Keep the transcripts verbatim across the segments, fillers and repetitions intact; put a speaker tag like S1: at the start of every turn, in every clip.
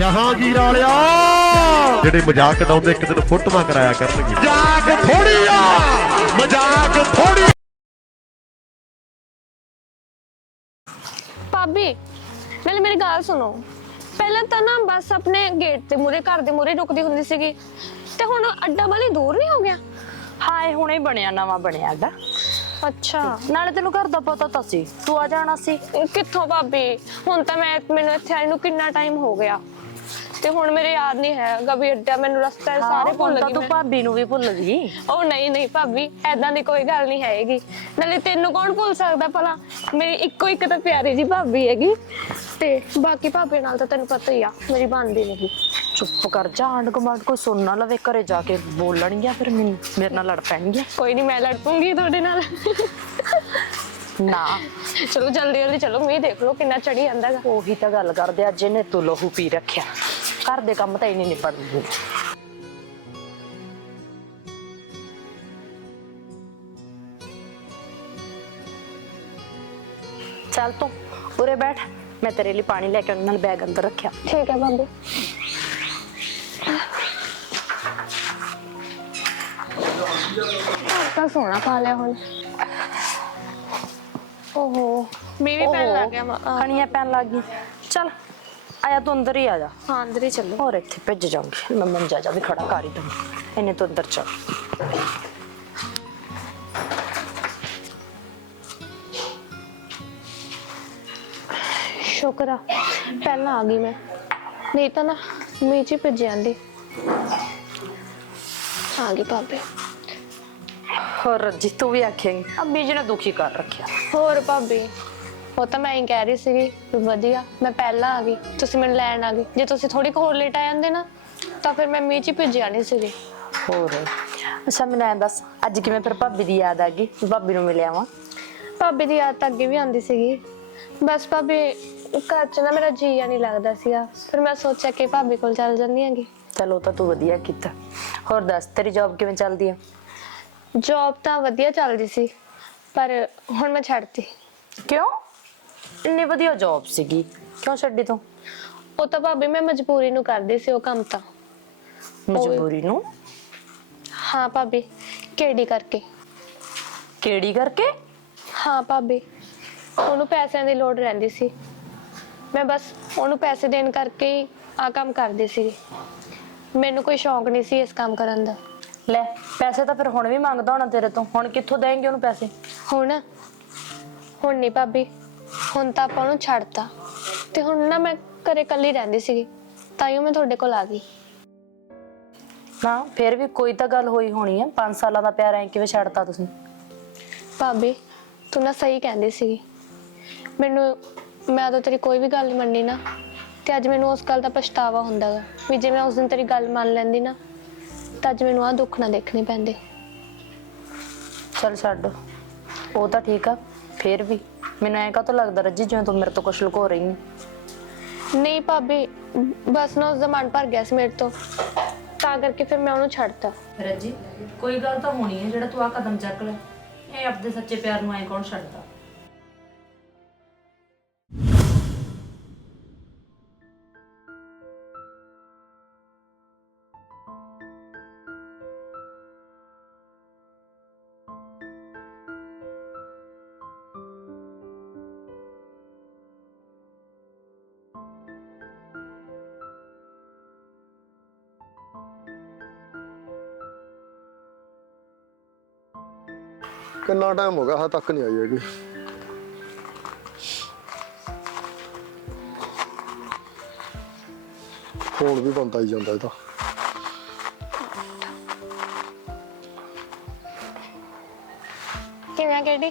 S1: ਜਹਾਂਗੀਰ ਵਾਲਿਆ ਜਿਹੜੇ ਮਜ਼ਾਕ ਉਡਾਉਂਦੇ ਇੱਕ ਦਿਨ ਫੋਟੋਆਂ ਕਰਾਇਆ ਕਰਨਗੇ। ਮਜ਼ਾਕ ਥੋੜੀ ਆ, ਮਜ਼ਾਕ ਥੋੜੀ।
S2: ਭਾਬੀ ਨਾਲੇ ਮੇਰੀ ਗੱਲ ਸੁਣੋ, ਪਹਿਲਾਂ ਤਾਂ ਨਾ ਬਸ ਆਪਣੇ ਗੇਟ ਤੇ ਮੂਰੇ ਘਰ ਦੇ ਮੂਰੇ ਰੁਕਦੀ ਹੁੰਦੀ ਸੀਗੀ, ਤੇ ਹੁਣ ਅੱਡਾ ਵਾਲੀ ਦੂਰ ਨਹੀਂ ਹੋ ਗਿਆ।
S3: ਹਾਏ ਹੁਣੇ ਬਣਿਆ, ਨਵਾਂ ਬਣਿਆ ਅੱਡਾ।
S2: ਅੱਛਾ,
S3: ਨਾਲੇ ਤੈਨੂੰ ਘਰ ਦਾ ਪਤਾ ਤਾਂ ਸੀ, ਤੂੰ ਆ ਜਾਣਾ ਸੀ।
S2: ਕਿੱਥੋਂ ਭਾਬੀ, ਹੁਣ ਤਾਂ ਮੈਂ ਮੈਨੂੰ ਇੱਥੇ ਆਈ ਨੂੰ ਕਿੰਨਾ ਟਾਈਮ ਹੋ ਗਿਆ, ਤੇ ਹੁਣ ਮੇਰੇ ਯਾਦ ਨਹੀਂ ਹੈਗਾ ਵੀ ਅੱਡਾ, ਮੈਨੂੰ ਰਸਤਾ ਸਾਰੇ ਭੁੱਲ ਗਈ।
S3: ਤੂੰ ਭਾਬੀ ਨੂੰ ਵੀ ਭੁੱਲ ਗਈ।
S2: ਉਹ ਨਹੀਂ ਨਹੀਂ ਭਾਬੀ, ਐਦਾਂ ਦੀ ਕੋਈ ਗੱਲ ਨਹੀਂ ਹੈਗੀ। ਨਾਲੇ ਤੈਨੂੰ ਕੌਣ ਭੁੱਲ ਸਕਦਾ ਭਲਾ, ਮੇਰੀ ਇੱਕੋ ਇੱਕ ਤਾਂ ਪਿਆਰੀ ਜੀ ਭਾਬੀ ਹੈਗੀ, ਤੇ ਬਾਕੀ ਭਾਬੀ ਨਾਲ ਤਾਂ ਤੈਨੂੰ ਪਤਾ ਹੀ ਆ ਮੇਰੀ ਬਣਦੀ ਨਹੀਂ।
S3: ਚੁੱਪ ਕਰ ਜਾ, ਆਂਢ ਗੁਆਂਢ ਕੋਈ ਸੁਣ ਨਾ ਲਵੇ, ਘਰੇ ਜਾ ਕੇ ਬੋਲਣਗੀਆਂ, ਫਿਰ ਮੈਨੂੰ ਮੇਰੇ ਨਾਲ ਲੜ ਪੈਣਗੀਆਂ।
S2: ਕੋਈ ਨਹੀਂ, ਮੈਂ ਲੜ ਪੂੰਗੀ ਤੁਹਾਡੇ ਨਾਲ।
S3: ਨਾ
S2: ਚਲੋ ਜਲਦੀ ਜਲਦੀ ਚਲੋ, ਮੀਂਹ ਦੇਖ ਲਓ ਕਿੰਨਾ ਚੜੀ ਜਾਂਦਾ ਗਾ।
S3: ਉਹੀ ਤਾਂ ਗੱਲ ਕਰਦੇ, ਅੱਜ ਇਹਨੇ ਤੂੰ ਲਹੂ ਪੀ ਰੱਖਿਆ, ਘਰ ਦੇ ਕੰਮ ਤਾਂ ਹੀ ਨਹੀਂ ਨਿਬੜਦੇ। ਚੱਲ ਤੂੰ ਉਰੇ ਬੈਠ, ਮੈਂ ਤੇਰੇ ਲਈ ਪਾਣੀ ਲੈ ਕੇ ਉਹਨਾਂ ਨਾਲ ਬੈਗ ਅੰਦਰ ਰੱਖਿਆ।
S2: ਠੀਕ ਹੈ ਭਾਬੀ। ਤਾਂ ਸੋਹਣਾ ਪਾ ਲਿਆ ਹੁਣ। ਓਹੋ ਮੀਂਹ ਵੀ ਪੈਣ ਲੱਗ ਗਿਆ।
S3: ਖਣੀਆਂ ਪੈਣ ਲੱਗ ਗਈ। ਚੱਲ ਆਇਆ ਤੂੰ ਅੰਦਰ ਹੀ ਆ ਜਾ।
S2: ਹਾਂ ਅੰਦਰ ਹੀ ਚੱਲੋ।
S3: ਹੋਰ ਇੱਥੇ ਭਿੱਜ ਜਾਊਂਗੀ ਮੈਂ, ਮੰਜਾ ਜਾ ਵੀ ਖੜਾ ਕਰ ਹੀ ਦੂੰ, ਇਹਨੇ ਤੋਂ ਅੰਦਰ ਚੱਲ।
S2: ਸ਼ੁਕਰ ਆ ਪਹਿਲਾਂ ਆ ਗਈ ਮੈਂ, ਨਹੀਂ ਤਾਂ ਨਾ ਮੀਂਹ 'ਚ ਹੀ ਭਿੱਜ ਜਾਂਦੀ। ਆ ਗਈ ਭਾਬੀ।
S3: ਹੋਰ ਰੱਜੀ ਤੂੰ ਵੀ ਆਖੇਂਗੀ ਆ ਬੀਜ ਨੇ ਦੁਖੀ ਕਰ ਰੱਖਿਆ।
S2: ਹੋਰ ਭਾਬੀ, ਉਹ ਤਾਂ ਮੈਂ ਹੀ ਕਹਿ ਰਹੀ ਸੀਗੀ ਵਧੀਆ ਮੈਂ ਪਹਿਲਾਂ ਆ ਗਈ, ਤੁਸੀਂ ਮੈਨੂੰ ਲੈਣ ਆ ਗਏ। ਜੇ ਤੁਸੀਂ ਥੋੜੀ ਕੁ ਹੋਰ ਲੇਟ ਆ ਜਾਂਦੇ ਨਾ ਤਾਂ ਫਿਰ ਮੈਂ ਮੀਂਹ 'ਚ ਹੀ ਭਿੱਜ ਜਾਣੀ ਸੀਗੀ।
S3: ਹੋਰ ਅੱਛਾ ਮੈਨੂੰ ਐਂ ਦੱਸ, ਅੱਜ ਕਿਵੇਂ ਫਿਰ ਭਾਬੀ ਦੀ ਯਾਦ ਆ ਗਈ, ਭਾਬੀ ਨੂੰ ਮਿਲਿਆ ਵਾਂ?
S2: ਭਾਬੀ ਦੀ ਯਾਦ ਤਾਂ ਅੱਗੇ ਵੀ ਆਉਂਦੀ ਸੀਗੀ, ਬਸ ਭਾਬੀ ਘਰ 'ਚ ਨਾ ਮੇਰਾ ਜੀਆ ਨਹੀਂ ਲੱਗਦਾ ਸੀਗਾ, ਫਿਰ ਮੈਂ ਸੋਚਿਆ ਕਿ ਭਾਬੀ ਕੋਲ ਚੱਲ ਜਾਂਦੀ ਹੈਗੀ।
S3: ਚਲੋ ਤਾਂ ਤੂੰ ਵਧੀਆ ਕੀਤਾ। ਹੋਰ ਦੱਸ ਤੇਰੀ ਜੌਬ ਕਿਵੇਂ ਚੱਲਦੀ ਆ?
S2: ਜੌਬ ਤਾਂ ਵਧੀਆ ਚੱਲਦੀ ਸੀ, ਪਰ ਹੁਣ ਮੈਂ ਛੱਡਤੀ।
S3: ਕਿਉਂ? ਇੰਨੀ ਵਧੀਆ ਜੌਬ ਸੀਗੀ, ਕਿਉਂ ਛੱਡੀ ਤੂੰ?
S2: ਉਹ ਤਾਂ ਭਾਬੀ ਮੈਂ ਮਜਬੂਰੀ ਨੂੰ ਕਰਦੀ ਸੀ ਉਹ ਕੰਮ ਤਾਂ।
S3: ਮਜਬੂਰੀ ਨੂੰ?
S2: ਹਾਂ ਭਾਬੀ, ਕਿਹੜੀ ਕਰਕੇ।
S3: ਕਿਹੜੀ ਕਰਕੇ?
S2: ਹਾਂ ਭਾਬੀ, ਉਹਨੂੰ ਪੈਸਿਆਂ ਦੀ ਲੋੜ ਰਹਿੰਦੀ ਸੀ, ਮੈਂ ਬਸ ਉਹਨੂੰ ਪੈਸੇ ਦੇਣ ਕਰਕੇ ਹੀ ਆ ਕੰਮ ਕਰਦੀ ਸੀ। ਮੈਨੂੰ ਕੋਈ ਸ਼ੌਂਕ ਨਹੀਂ ਸੀ ਇਸ ਕੰਮ ਕਰਨ ਦਾ।
S3: ਲੈ ਪੈਸੇ ਤਾਂ ਫਿਰ ਹੁਣ ਵੀ ਮੰਗਦਾ ਹੋਣਾ ਤੇਰੇ ਤੋਂ, ਹੁਣ ਕਿੱਥੋਂ ਦੇਂਗੇ ਉਹਨੂੰ ਪੈਸੇ?
S2: ਹੁਣ ਹੁਣ ਨਹੀਂ ਭਾਬੀ, ਹੁਣ ਤਾਂ ਆਪਾਂ ਉਹਨੂੰ ਛੱਡਤਾ, ਤੇ ਹੁਣ ਨਾ ਮੈਂ ਘਰੇ ਇਕੱਲੀ ਰਹਿੰਦੀ ਸੀਗੀ, ਤਾਂ ਹੀ ਮੈਂ ਤੁਹਾਡੇ ਕੋਲ ਆ ਗਈ।
S3: ਨਾ ਫਿਰ ਵੀ ਕੋਈ ਤਾਂ ਗੱਲ ਹੋਈ ਹੋਣੀ ਆ, ਪੰਜ ਸਾਲਾਂ ਦਾ ਪਿਆਰ ਐ ਕਿਵੇਂ ਛੱਡਤਾ ਤੁਸੀਂ?
S2: ਭਾਬੀ ਤੂੰ ਨਾ ਸਹੀ ਕਹਿੰਦੀ ਸੀਗੀ, ਮੈਨੂੰ ਮੈਂ ਉਦੋਂ ਤੇਰੀ ਕੋਈ ਵੀ ਗੱਲ ਨਹੀਂ ਮੰਨੀ ਨਾ, ਤੇ ਅੱਜ ਮੈਨੂੰ ਉਸ ਗੱਲ ਦਾ ਪਛਤਾਵਾ ਹੁੰਦਾ ਗਾ ਵੀ ਜੇ ਮੈਂ ਉਸ ਦਿਨ ਤੇਰੀ ਗੱਲ ਮੰਨ ਲੈਂਦੀ ਨਾ ਤਾਂ ਅੱਜ ਮੈਨੂੰ ਆਹ ਦੁੱਖ ਨਾ ਦੇਖਣੇ ਪੈਂਦੇ।
S3: ਚੱਲ ਛੱਡ, ਉਹ ਤਾਂ ਠੀਕ ਆ, ਫਿਰ ਵੀ ਮੈਨੂੰ ਐਂ ਕਾਹਤੋਂ ਲੱਗਦਾ ਰੱਜੀ ਜਿਵੇਂ ਤੂੰ ਮੇਰੇ ਤੋਂ ਕੁਛ ਲੁਕੋ ਰਹੀ ਹੈ?
S2: ਨਹੀਂ ਭਾਬੀ, ਬਸ ਨਾ ਉਸ ਦਾ ਮਨ ਭਰ ਗਿਆ ਸੀ ਮੇਰੇ ਤੋਂ, ਤਾਂ ਕਰਕੇ ਫਿਰ ਮੈਂ ਉਹਨੂੰ ਛੱਡਤਾ।
S3: ਰੱਜੀ ਕੋਈ ਗੱਲ ਤਾਂ ਹੋਣੀ ਹੈ ਜਿਹੜਾ ਤੂੰ ਆ ਕਦਮ ਚੱਕ ਲੈ, ਇਹ ਆਪਦੇ ਸੱਚੇ ਪਿਆਰ ਨੂੰ ਐਂ ਕੌਣ ਛੱਡਦਾ?
S4: ਕਿੰਨਾ ਟਾਈਮ ਹੋ ਗਿਆ ਹਾਂ ਤੱਕ ਨਹੀਂ ਆਈ ਹੈਗੀ। ਫੋਨ ਵੀ ਬੰਦ ਆਈ ਜਾਂਦਾ ਇਹਦਾ।
S2: ਕਿਵੇਂ ਕਿਹੜੀ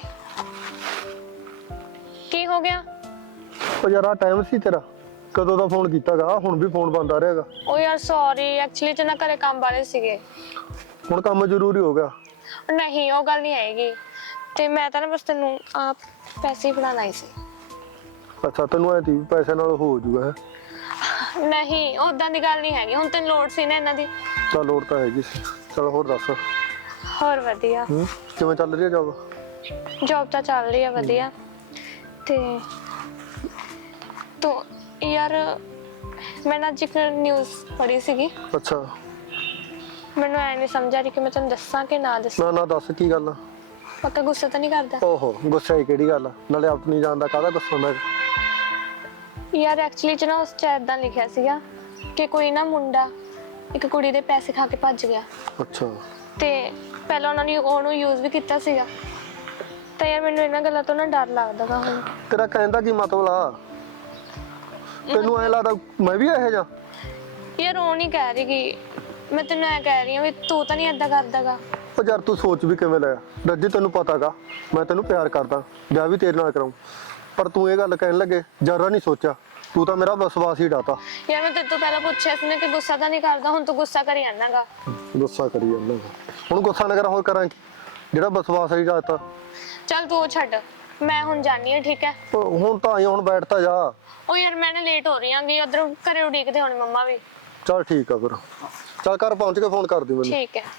S2: ਕੀ ਹੋ ਗਿਆ?
S4: ਉਹ ਯਾਰ ਆ ਟਾਈਮ ਸੀ ਤੇਰਾ, ਕਦੋਂ ਦਾ ਫੋਨ ਕੀਤਾਗਾ, ਹੁਣ ਵੀ ਫੋਨ ਬੰਦ ਆ ਰਿਹਾਗਾ।
S2: ਉਹ ਯਾਰ ਸੌਰੀ, ਐਕਚੁਅਲੀ ਤੇ ਨਾ ਘਰੇ ਕੰਮ ਵਾਲੇ ਸੀਗੇ।
S4: ਹੁਣ ਕੰਮ ਜ਼ਰੂਰੀ ਹੋ ਗਿਆ?
S2: ਨਹੀਂ ਉਹ ਗੱਲ ਨਹੀਂ ਹੈਗੀ, ਤੇ ਮੈਂ ਤਾਂ ਨਾ ਬਸ ਤੈਨੂੰ ਆਪ ਪੈਸੇ ਹੀ ਫੜਾਉਣ ਆਈ ਸੀ।
S4: ਅੱਛਾ ਤੈਨੂੰ ਐ ਤੀ ਪੈਸੇ ਨਾਲ ਹੋ ਜਾਊਗਾ?
S2: ਨਹੀਂ ਉਦਾਂ ਦੀ ਗੱਲ ਨਹੀਂ ਹੈਗੀ, ਹੁਣ ਤੈਨੂੰ ਲੋੜ ਸੀ ਨਾ ਇਹਨਾਂ ਦੀ।
S4: ਚੱਲ ਲੋੜ ਤਾਂ ਹੈਗੀ ਸੀ। ਚਲ ਹੋਰ ਦੱਸ।
S2: ਹੋਰ ਵਧੀਆ।
S4: ਹੂੰ ਕਿਵੇਂ ਚੱਲ ਰਹੀ ਹੈ ਜੌਬ?
S2: ਜੌਬ ਤਾਂ ਚੱਲ ਰਹੀ ਹੈ ਵਧੀਆ, ਤੇ ਤੂੰ ਯਾਰ ਮੈਂ ਨਾ ਅੱਜ ਇੱਕ ਨਿਊਜ਼ ਪੜ੍ਹੀ ਸੀਗੀ।
S4: ਅੱਛਾ,
S2: ਮੈਨੂੰ ਐ ਨਹੀਂ ਸਮਝ ਆ ਰਹੀ ਕਿ ਮੈਂ ਤੁਹਾਨੂੰ ਦੱਸਾਂ ਕਿ ਨਾ ਦੱਸਾਂ।
S4: ਨਾ ਨਾ ਦੱਸ ਕੀ ਗੱਲ ਆ?
S2: ਪੱਕਾ ਗੁੱਸਾ ਤਾਂ ਨਹੀਂ ਕਰਦਾ?
S4: ਓਹੋ, ਗੁੱਸੇ ਦੀ ਕਿਹੜੀ ਗੱਲ ਆ? ਨਾਲੇ ਆਪਣੀ ਜਾਨ ਦਾ ਕਾਹਦਾ ਗੁੱਸਾ ਹੁੰਦਾ?
S2: ਯਾਰ ਐਕਚੁਅਲੀ ਚ ਨਾ ਉਸ ਚ ਏਦਾਂ ਲਿਖਿਆ ਸੀਗਾ ਕਿ ਕੋਈ ਨਾ ਮੁੰਡਾ ਇੱਕ ਕੁੜੀ ਦੇ ਪੈਸੇ ਖਾ ਕੇ ਭੱਜ ਗਿਆ
S4: ਅੱਛਾ,
S2: ਤੇ ਪਹਿਲਾਂ ਉਹਨਾਂ ਨੇ ਉਹਨੂੰ ਯੂਜ਼ ਵੀ ਕੀਤਾ ਸੀਗਾ। ਤਾਂ ਯਾਰ ਮੈਨੂੰ ਇਹਨਾਂ ਗੱਲਾਂ ਤੋਂ ਨਾ ਡਰ ਲੱਗਦਾ ਗਾ ਹੁਣ।
S4: ਤੇਰਾ ਕਹਿਣ ਦਾ ਕੀ ਮਤਲਬ ਆ? ਤੈਨੂੰ ਐ ਲੱਗਦਾ ਮੈਂ ਵੀ ਇਹੋ ਜਿਹਾ?
S2: ਯਾਰ ਉਹ ਨਹੀਂ ਕਹਿ ਰਹੀ ਕਿ ਮੈਂ ਤੈਨੂੰ ਐ ਕਹਿ ਰਹੀ ਹਾਂ ਵੀ ਤੂੰ ਤਾਂ ਨਹੀਂ ਏਦਾਂ ਕਰਦਾਗਾ।
S4: ਉਹ ਯਾਰ ਤੂੰ ਸੋਚ ਵੀ ਕਿਵੇਂ ਲਿਆ? ਰੱਜੀ ਤੈਨੂੰ ਪਤਾਗਾ ਮੈਂ ਤੈਨੂੰ ਪਿਆਰ ਕਰਦਾ, ਵਿਆਹ ਵੀ ਤੇਰੇ ਨਾਲ ਕਰਾਉਂ, ਪਰ ਤੂੰ ਇਹ ਗੱਲ ਕਹਿਣ ਲੱਗੇ ਜਰਾ ਨਹੀਂ ਸੋਚਿਆ। ਤੂੰ ਤਾਂ ਮੇਰਾ ਵਿਸ਼ਵਾਸ ਹੀ ਡਾਤਾ।
S2: ਯਾਰ ਮੈਂ ਤੇਰੇ ਤੋਂ ਪਹਿਲਾਂ ਪੁੱਛਿਆ ਸੀ ਨਾ ਕਿ ਗੁੱਸਾ ਤਾਂ ਨਹੀਂ ਕਰਦਾ, ਹੁਣ ਤੂੰ ਗੁੱਸਾ ਕਰੀ ਜਾਂਦਾਗਾ।
S4: ਗੁੱਸਾ ਕਰੀ ਜਾਂਦਾ ਹੁਣ? ਗੁੱਸਾ ਨਾ ਕਰ, ਹੋਰ ਕਰਾਂ ਕੀ? ਜਿਹੜਾ ਵਿਸ਼ਵਾਸ ਹੀ ਡਾਤਾ।
S2: ਚੱਲ ਤੂੰ ਉਹ ਛੱਡ, ਮੈਂ ਹੁਣ ਜਾਣੀ ਹਾਂ, ਠੀਕ ਹੈ?
S4: ਉਹ ਹੁਣ ਤਾਂ ਆਈ, ਹੁਣ ਬੈਠ ਤਾਂ ਜਾ।
S2: ਉਹ ਯਾਰ ਮੈਂ ਨਾ ਲੇਟ ਹੋ ਰਹੀ ਆਂਗੀ, ਉਧਰ ਘਰੇ ਉਡੀਕਦੇ ਹੋਣੇ ਮੰਮਾ ਵੀ।
S4: ਚੱਲ ਠੀਕ ਆ ਫਿਰ, ਚੱਲ ਘਰ ਪਹੁੰਚ ਕੇ ਫੋਨ ਕਰ ਦੀ ਮੈਨੂੰ।
S2: ਠੀਕ ਹੈ।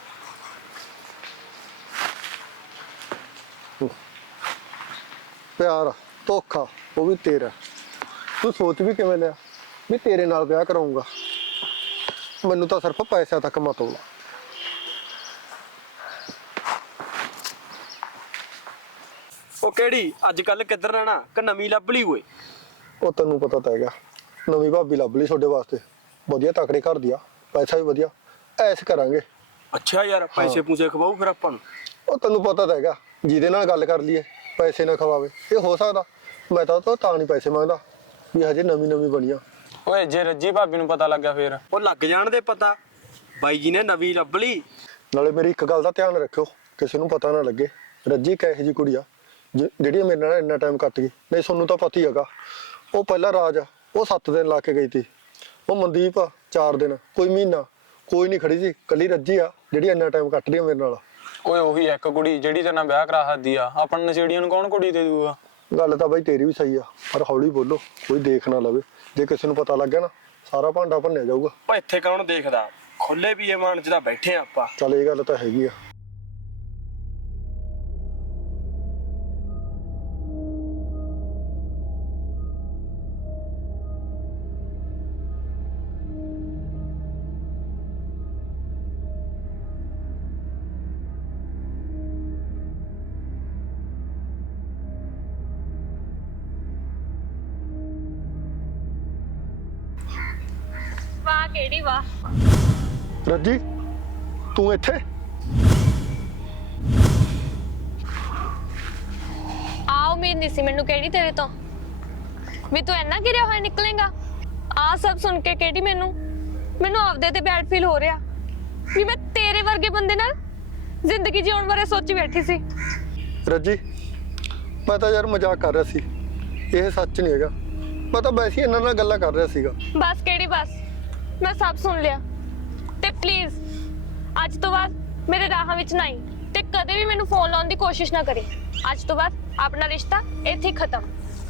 S4: ਪਿਆਰ ਧੋਖਾ ਉਹ ਵੀ ਤੇਰਾ। ਤੂੰ ਸੋਚ ਵੀ ਕਿਵੇਂ ਲਿਆ ਵੀ ਤੇਰੇ ਨਾਲ ਵਿਆਹ ਕਰਾਉਂਗਾ? ਮੈਨੂੰ ਤਾਂ ਸਿਰਫ ਪੈਸਿਆਂ ਤੱਕ ਮਤਲਬ।
S5: ਉਹ ਕਿਹੜੀ ਅੱਜ ਕੱਲ ਕਿੱਧਰ ਰਹਿਣਾ ਕਿ ਨਵੀਂ ਲੱਭ ਲਈ ਓਏ?
S4: ਉਹ ਤੈਨੂੰ ਪਤਾ ਤਾਂ ਹੈਗਾ, ਨਵੀਂ ਭਾਬੀ ਲੱਭ ਲਈ ਤੁਹਾਡੇ ਵਾਸਤੇ, ਵਧੀਆ ਤਕੜੇ ਘਰ ਦੀ ਆ, ਪੈਸਾ ਵੀ ਵਧੀਆ, ਐਸ਼ ਕਰਾਂਗੇ।
S5: ਅੱਛਾ ਯਾਰ, ਪੈਸੇ ਪੂਸੇ ਖਵਾਉ ਫਿਰ ਆਪਾਂ ਨੂੰ?
S4: ਉਹ ਤੈਨੂੰ ਪਤਾ ਤਾਂ ਹੈਗਾ, ਜਿਹਦੇ ਨਾਲ ਗੱਲ ਕਰ ਲਈਏ ਪੈਸੇ ਨਾ ਖਵਾਵੇ, ਇਹ ਹੋ ਸਕਦਾ? ਮੈਂ ਤਾਂ ਉਹ ਤਾਂ ਨਹੀਂ ਪੈਸੇ ਮੰਗਦਾ ਵੀ ਹਜੇ ਨਵੀਂ ਨਵੀਂ ਬਣੀਆਂ।
S6: ਓਏ ਜੇ ਰੱਜੀ ਭਾਬੀ ਨੂੰ ਪਤਾ ਲੱਗਾ ਫੇਰ?
S5: ਉਹ ਲੱਗ ਜਾਣ ਦੇ ਪਤਾ, ਬਾਈ ਜੀ ਨੇ ਨਵੀਂ ਲੱਭ ਲਈ।
S4: ਨਾਲੇ ਮੇਰੀ ਇੱਕ ਗੱਲ ਦਾ ਧਿਆਨ ਰੱਖਿਓ, ਕਿਸੇ ਨੂੰ ਪਤਾ ਨਾ ਲੱਗੇ ਰੱਜੀ ਇੱਕ ਇਹੋ ਜਿਹੀ ਕੁੜੀ ਆ ਜਿ- ਜਿਹੜੀ ਮੇਰੇ ਨਾਲ ਇੰਨਾ ਟਾਈਮ ਕੱਟ ਗਈ। ਨਹੀਂ ਤੁਹਾਨੂੰ ਤਾਂ ਪਤਾ ਹੀ ਹੈਗਾ, ਉਹ ਪਹਿਲਾ ਰਾਜ ਆ, ਉਹ ਸੱਤ ਦਿਨ ਲਾ ਕੇ ਗਈ ਤੀ। ਉਹ ਮਨਦੀਪ ਆ ਚਾਰ ਦਿਨ, ਕੋਈ ਮਹੀਨਾ, ਕੋਈ ਨਹੀਂ ਖੜੀ ਸੀ, ਕੱਲੀ ਰੱਜੀ ਆ ਜਿਹੜੀ ਇੰਨਾ ਟਾਈਮ ਕੱਟ ਰਹੀ ਆ ਮੇਰੇ ਨਾਲ।
S6: ਓਏ ਉਹੀ ਇੱਕ ਕੁੜੀ ਜਿਹੜੀ ਤੇਰੇ ਨਾਲ ਵਿਆਹ ਕਰਾ ਸਕਦੀ ਆ, ਆਪਾਂ ਨਸ਼ੇੜੀਆਂ ਨੂੰ ਕੌਣ ਕੁੜੀ ਦੇ ਦੂਗਾ?
S4: ਗੱਲ ਤਾਂ ਬਾਈ ਤੇਰੀ ਵੀ ਸਹੀ ਆ, ਪਰ ਹੌਲੀ ਬੋਲੋ, ਕੋਈ ਦੇਖ ਨਾ ਲਵੇ। ਜੇ ਕਿਸੇ ਨੂੰ ਪਤਾ ਲੱਗ ਗਿਆ ਨਾ, ਸਾਰਾ ਭਾਂਡਾ ਭੰਨਿਆ ਜਾਊਗਾ।
S5: ਉਹ ਇੱਥੇ ਕੌਣ ਦੇਖਦਾ, ਖੁੱਲੇ ਵੀ ਇਹ ਮਾਨ ਚ ਤਾਂ ਬੈਠੇ ਆ ਆਪਾਂ।
S4: ਚੱਲ ਇਹ ਗੱਲ ਤਾਂ ਹੈਗੀ ਆ।
S2: ਵਾਹ ਕਿਹੜੀ ਵਾਹ।
S4: ਰੱਜੀ ਤੂੰ ਇੱਥੇ?
S2: ਆ ਉਮੀਦ ਨਹੀਂ ਸੀ ਮੈਨੂੰ ਕਿਹੜੀ ਤੇਰੇ ਤੋਂ ਵੀ ਤੂੰ ਇੰਨਾ ਗਿਰਿਆ ਹੋਇਆ ਨਿਕਲੇਗਾ। ਆ ਸਭ ਸੁਣ ਕੇ ਕਿਹੜੀ ਮੈਨੂੰ ਮੈਨੂੰ ਆਪਦੇ ਤੇ ਬੈਡ ਫੀਲ ਹੋ ਰਿਹਾ ਵੀ ਮੈਂ ਤੇਰੇ ਵਰਗੇ ਬੰਦੇ ਨਾਲ ਜ਼ਿੰਦਗੀ ਜਿਉਣ ਬਾਰੇ ਸੋਚੀ ਬੈਠੀ ਸੀ।
S4: ਰੱਜੀ ਮੈਂ ਤਾਂ ਯਾਰ ਮਜ਼ਾਕ ਕਰ ਰਿਹਾ ਸੀ, ਇਹ ਸੱਚ ਨਹੀਂ ਹੈਗਾ। ਮੈਂ ਤਾਂ ਵੈਸੇ ਹੀ ਇਹਨਾਂ ਨਾਲ ਗੱਲਾਂ ਕਰ ਰਿਹਾ ਸੀਗਾ।
S2: ਬਸ ਕਿਹੜੀ ਬਸ, ਮੈਂ ਸਭ ਸੁਣ ਲਿਆ ਤੇ ਪਲੀਜ਼ ਅੱਜ ਤੋਂ ਬਾਅਦ ਮੇਰੇ ਰਾਹਾਂ ਵਿੱਚ ਨਾ ਆਈ ਤੇ ਕਦੇ ਵੀ ਮੈਨੂੰ ਫੋਨ ਲਾਉਣ ਦੀ ਕੋਸ਼ਿਸ਼ ਨਾ ਕਰੀ। ਅੱਜ ਤੋਂ ਬਾਅਦ ਆਪਣਾ ਰਿਸ਼ਤਾ ਇੱਥੇ ਹੀ ਖਤਮ।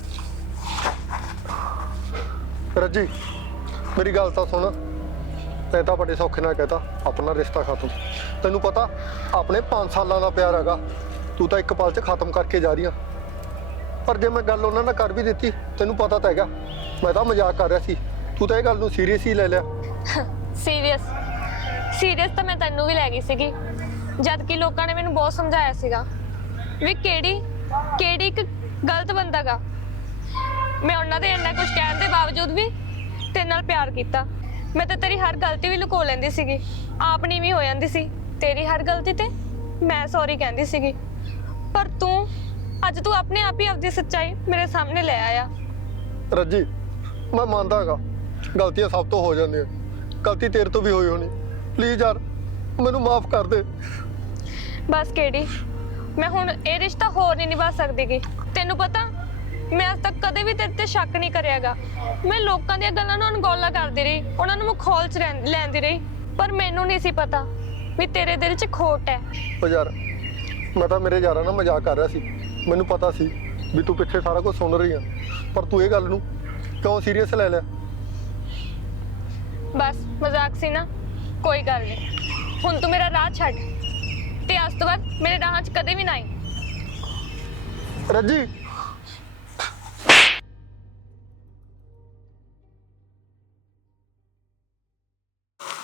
S4: ਰੱਜੀ ਮੇਰੀ ਗੱਲ ਤਾਂ ਸੁਣ, ਤੈਂ ਤਾਂ ਬੜੇ ਸੌਖੇ ਨਾਲ ਕਹਿਤਾ ਆਪਣਾ ਰਿਸ਼ਤਾ ਖਤਮ। ਤੈਨੂੰ ਪਤਾ ਆਪਣੇ ਪੰਜ ਸਾਲਾਂ ਦਾ ਪਿਆਰ ਹੈਗਾ, ਤੂੰ ਤਾਂ ਇੱਕ ਪਲ 'ਚ ਖਤਮ ਕਰਕੇ ਜਾ ਰਹੀ ਆ। ਪਰ ਜੇ ਮੈਂ ਗੱਲ ਉਹਨਾਂ ਨਾਲ ਕਰ ਵੀ ਦਿੱਤੀ, ਤੈਨੂੰ ਪਤਾ ਤਾਂ ਹੈਗਾ ਮੈਂ ਤਾਂ ਮਜ਼ਾਕ ਕਰ ਰਿਹਾ ਸੀ, ਤੂੰ ਤਾਂ ਇਹ ਗੱਲ ਨੂੰ ਸੀਰੀਅਸ ਹੀ ਲੈ ਲਿਆ।
S2: ਸੀਰੀਅਸ ਸੀਰੀਅਸ ਤਾਂ ਮੈਂ ਤੈਨੂੰ ਵੀ ਲੈ ਗਈ ਸੀਗੀ, ਜਦ ਕਿ ਲੋਕਾਂ ਨੇ ਮੈਨੂੰ ਬਹੁਤ ਸਮਝਾਇਆ ਸੀਗਾ ਵੀ ਕਿਹੜੀ ਕਿਹੜੀ ਇੱਕ ਗਲਤ ਬੰਦਾ ਗਾ। ਮੈਂ ਉਹਨਾਂ ਦੇ ਇੰਨਾ ਕੁਝ ਕਹਿਣ ਦੇ ਬਾਵਜੂਦ ਵੀ ਤੇਰੇ ਨਾਲ ਪਿਆਰ ਕੀਤਾ। ਮੈਂ ਤਾਂ ਤੇਰੀ ਹਰ ਗਲਤੀ ਵੀ ਲੁਕੋ ਲੈਂਦੀ ਸੀਗੀ, ਆਪਣੀ ਵੀ ਹੋ ਜਾਂਦੀ ਸੀ। ਤੇਰੀ ਹਰ ਗਲਤੀ ਤੇ ਮੈਂ ਸੌਰੀ ਕਹਿੰਦੀ ਸੀਗੀ, ਪਰ ਤੂੰ ਅੱਜ ਤੂੰ ਆਪਣੇ ਆਪ ਹੀ ਆਪਣੀ ਸੱਚਾਈ ਮੇਰੇ ਸਾਹਮਣੇ ਲੈ ਆਇਆ।
S4: ਰੱਜੀ ਮੈਂ ਮੰਨਦਾ ਹੈਗਾ ਗਲਤੀਆਂ ਸਭ ਤੋਂ ਹੋ ਜਾਂਦੀਆਂ, ਗਲਤੀ ਤੇਰੇ ਤੋਂ ਵੀ ਹੋਈ ਹੋਣੀ। ਪਲੀਜ਼ ਯਾਰ ਮੈਨੂੰ ਮਾਫ ਕਰ ਦੇ।
S2: ਬਸ ਕਿਹੜੀ ਮੈਂ ਹੁਣ ਇਹ ਰਿਸ਼ਤਾ ਹੋਰ ਨਹੀਂ ਨਿਭਾ ਸਕਦੀਗੀ। ਤੈਨੂੰ ਪਤਾ ਮੈਂ ਅੱਜ ਤੱਕ ਕਦੇ ਵੀ ਤੇਰੇ ਤੇ ਸ਼ੱਕ ਨਹੀਂ ਕਰਿਆਗਾ। ਮੈਂ ਲੋਕਾਂ ਦੀਆਂ ਗੱਲਾਂ ਨੂੰ ਅਣਗੌਲਾ ਕਰਦੀ ਰਹੀ, ਉਹਨਾਂ ਨੂੰ ਮਖੌਲ ਚ ਰਹਿ- ਲੈਂਦੀ ਰਹੀ, ਪਰ ਮੈਨੂੰ ਨਹੀਂ ਸੀ ਪਤਾ ਵੀ ਤੇਰੇ ਦਿਲ 'ਚ ਖੋਟ ਹੈ।
S4: ਉਹ ਯਾਰ ਮੈਂ ਤਾਂ ਮੇਰੇ ਯਾਰਾਂ ਨਾਲ ਮਜ਼ਾਕ ਕਰ ਰਿਹਾ ਸੀ, ਮੈਨੂੰ ਪਤਾ ਸੀ ਵੀ ਤੂੰ ਪਿੱਛੇ ਸਾਰਾ ਕੁਝ ਸੁਣ ਰਹੀ ਆ, ਪਰ ਤੂੰ ਇਹ ਗੱਲ ਨੂੰ ਕਿਉਂ ਸੀਰੀਅਸ ਲੈ ਲਿਆ?
S2: ਬਸ ਮਜ਼ਾਕ ਸੀ ਨਾ, ਕੋਈ ਗੱਲ ਨਹੀਂ। ਹੁਣ ਤੂੰ ਮੇਰਾ ਰਾਹ ਛੱਡ ਤੇ ਅੱਜ ਤੋਂ ਬਾਅਦ ਮੇਰੇ ਰਾਹਾਂ 'ਚ ਕਦੇ ਵੀ ਨਾ ਆਈ।
S4: ਰੱਜੀ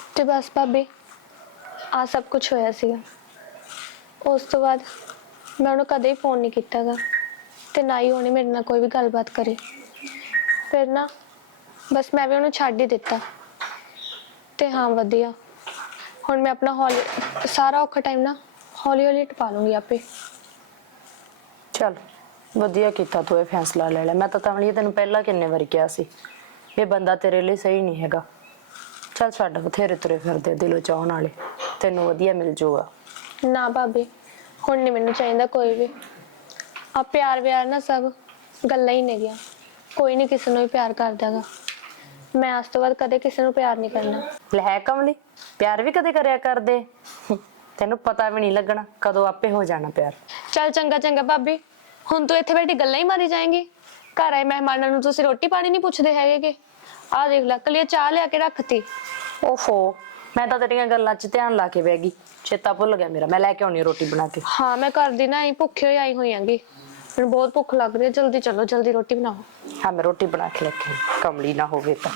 S2: ਤੇ ਬਸ ਭਾਬੀ ਆ ਸਭ ਕੁਝ ਹੋਇਆ ਸੀਗਾ। ਉਸ ਤੋਂ ਬਾਅਦ ਮੈਂ ਉਹਨੂੰ ਕਦੇ ਫੋਨ ਨਹੀਂ ਕੀਤਾਗਾ ਤੇ ਨਾ ਹੀ ਉਹਨੇ ਮੇਰੇ ਨਾਲ ਕੋਈ ਵੀ ਗੱਲਬਾਤ ਕਰੀ। ਫਿਰ ਨਾ ਬਸ ਮੈਂ ਵੀ ਉਹਨੂੰ ਛੱਡ ਹੀ ਦਿੱਤਾ। ਤੇ ਹਾਂ ਵਧੀਆ, ਹੁਣ ਮੈਂ ਆਪਣਾ ਹੌਲੀ ਸਾਰਾ ਔਖਾ ਟਾਈਮ ਨਾ ਹੌਲੀ ਹੌਲੀ ਟਪਾ ਲੂੰਗੀ ਆਪੇ।
S3: ਚੱਲ ਵਧੀਆ ਕੀਤਾ ਤੂੰ ਇਹ ਫੈਸਲਾ ਲੈ ਲਿਆ। ਮੈਂ ਤਾਂ ਤਾਂ ਲਈ ਤੈਨੂੰ ਪਹਿਲਾਂ ਕਿੰਨੇ ਵਾਰੀ ਕਿਹਾ ਸੀ ਇਹ ਬੰਦਾ ਤੇਰੇ ਲਈ ਸਹੀ ਨਹੀਂ ਹੈਗਾ। ਚੱਲ ਛੱਡ, ਬਥੇਰੇ ਤੁਰੇ ਫਿਰਦੇ ਦਿਲੋਂ ਚਾਹਣ ਵਾਲੇ, ਤੈਨੂੰ ਵਧੀਆ ਮਿਲ ਜਾਊਗਾ।
S2: ਨਾ ਭਾਬੀ ਹੁਣ ਨਹੀਂ ਮੈਨੂੰ ਚਾਹੀਦਾ ਕੋਈ ਵੀ। ਆ ਪਿਆਰ ਵਿਆਰ ਨਾ ਸਭ ਗੱਲਾਂ ਹੀ ਨੇਗੀਆਂ। ਕੋਈ ਨਹੀਂ ਕਿਸੇ ਨੂੰ ਵੀ ਪਿਆਰ ਕਰਦਾਗਾ। ਮੈਂ ਅੱਜ ਤੋਂ ਬਾਅਦ ਕਦੇ ਕਿਸੇ ਨੂੰ ਪਿਆਰ ਨਹੀਂ ਕਰਨਾ।
S3: ਲੈ ਕਮਲੀ, ਪਿਆਰ ਵੀ ਕਦੇ ਕਰਿਆ ਕਰਦੇ, ਤੈਨੂੰ ਪਤਾ ਵੀ ਨਹੀਂ ਲੱਗਣਾ ਕਦੋਂ ਆਪੇ ਹੋ ਜਾਣਾ ਪਿਆਰ।
S2: ਚੱਲ ਚੰਗਾ ਚੰਗਾ ਭਾਬੀ, ਹੁਣ ਤੂੰ ਇੱਥੇ ਬੈਠੀ ਗੱਲਾਂ ਹੀ ਮਾਰੀ ਜਾਏਂਗੀ। ਘਰ ਆਏ ਮਹਿਮਾਨਾਂ ਨੂੰ ਤੁਸੀਂ ਰੋਟੀ ਪਾਣੀ ਨਹੀਂ ਪੁੱਛਦੇ ਹੈਗੇ ਕਿ? ਆਹ ਦੇਖ ਲੈ ਕਲੀਆ ਚਾਹ ਲਿਆ ਕੇ ਰੱਖਤੀ।
S3: ਓਫੋ, ਮੈਂ ਤਾਂ ਤੇਰੀਆਂ ਗੱਲਾਂ 'ਚ ਧਿਆਨ ਲਾ ਕੇ ਬਹਿ ਗਈ, ਚੇਤਾ ਭੁੱਲ ਗਿਆ ਮੇਰਾ। ਮੈਂ ਲੈ ਕੇ ਆਉਣੀ ਰੋਟੀ ਬਣਾ ਕੇ।
S2: ਹਾਂ ਮੈਂ ਕਰਦੀ ਨਾ ਆਈ ਭੁੱਖੇ ਹੋਈ ਆਈ ਹੋਈ ਆਂਗੀ। ਮੈਨੂੰ ਬਹੁਤ ਭੁੱਖ ਲੱਗ ਰਹੀ ਹੈ। ਜਲਦੀ ਚਲੋ, ਜਲਦੀ ਰੋਟੀ ਬਣਾਓ।
S3: ਹਾਂ ਮੈਂ ਰੋਟੀ ਬਣਾ ਕੇ ਲੈ ਕੇ ਆਈ, ਕਮਲੀ ਨਾ ਹੋਵੇ ਤਾਂ।